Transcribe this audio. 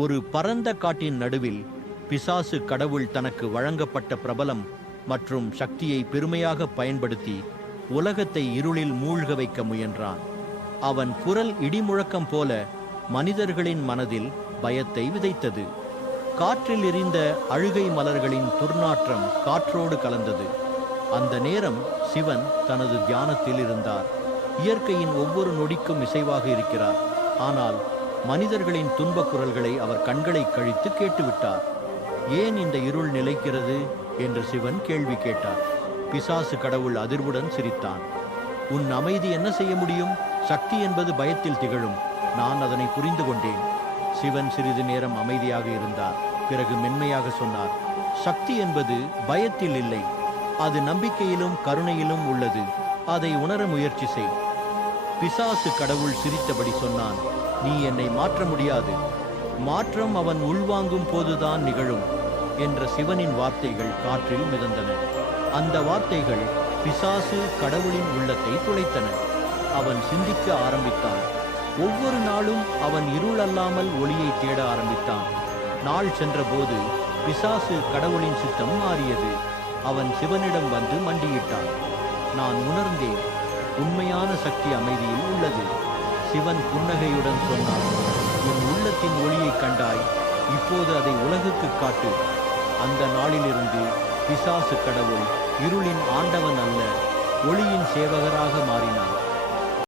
ஒரு பரந்த காட்டின் நடுவில் பிசாசு கடவுள் தனக்கு வழங்கப்பட்ட பிரபலம் மற்றும் சக்தியை பெருமையாக பயன்படுத்தி உலகத்தை இருளில் மூழ்க வைக்க முயன்றான். அவன் குரல் இடிமுழக்கம் போல மனிதர்களின் மனதில் பயத்தை விதைத்தது. காற்றில் எரிந்த அழுகை மலர்களின் துர்நாற்றம் காற்றோடு கலந்தது. அந்த நேரம் சிவன் தனது தியானத்தில் இருந்தார். இயற்கையின் ஒவ்வொரு நொடிக்கும் இசைவாக இருக்கிறார். ஆனால் மனிதர்களின் துன்பக் குரல்களை அவர் கண்களை கழித்து கேட்டுவிட்டார். ஏன் இந்த இருள் நிலைக்கிறது என்று சிவன் கேள்வி கேட்டார். பிசாசு கடவுள் அதிர்வுடன் சிரித்தான். உன் அமைதி என்ன செய்ய முடியும்? சக்தி என்பது பயத்தில் திகழும். நான் அதனை புரிந்து கொண்டேன். சிவன் சிறிது நேரம் அமைதியாக இருந்தார். பிறகு மென்மையாக சொன்னார், சக்தி என்பது பயத்தில் இல்லை, அது நம்பிக்கையிலும் கருணையிலும் உள்ளது. அதை உணர முயற்சி செய். பிசாசு கடவுள் சிரித்தபடி சொன்னான், நீ என்னை மாற்ற முடியாது. மாற்றம் அவன் உள்வாங்கும் போதுதான் நிகழும் என்ற சிவனின் வார்த்தைகள் காற்றில் மிதந்தன. அந்த வார்த்தைகள் பிசாசு கடவுளின் உள்ளத்தை துளைத்தன. அவன் சிந்திக்க ஆரம்பித்தான். ஒவ்வொரு நாளும் அவன் இருள் அல்லாமல் ஒளியை தேட ஆரம்பித்தான். நாள் சென்றபோது பிசாசு கடவுளின் சித்தம் மாறியது. அவன் சிவனிடம் வந்து மண்டியிட்டான். நான் உணர்ந்தேன், உண்மையான சக்தி அமைதியில் உள்ளது. சிவன் புன்னகையுடன் சொன்னான், உன் உள்ளத்தின் ஒளியை கண்டாய், இப்போது அதை உலகுக்கு காட்டு. அந்த நாளிலிருந்து பிசாசு கடவுள் இருளின் ஆண்டவன் அல்ல, ஒளியின் சேவகராக மாறினான்.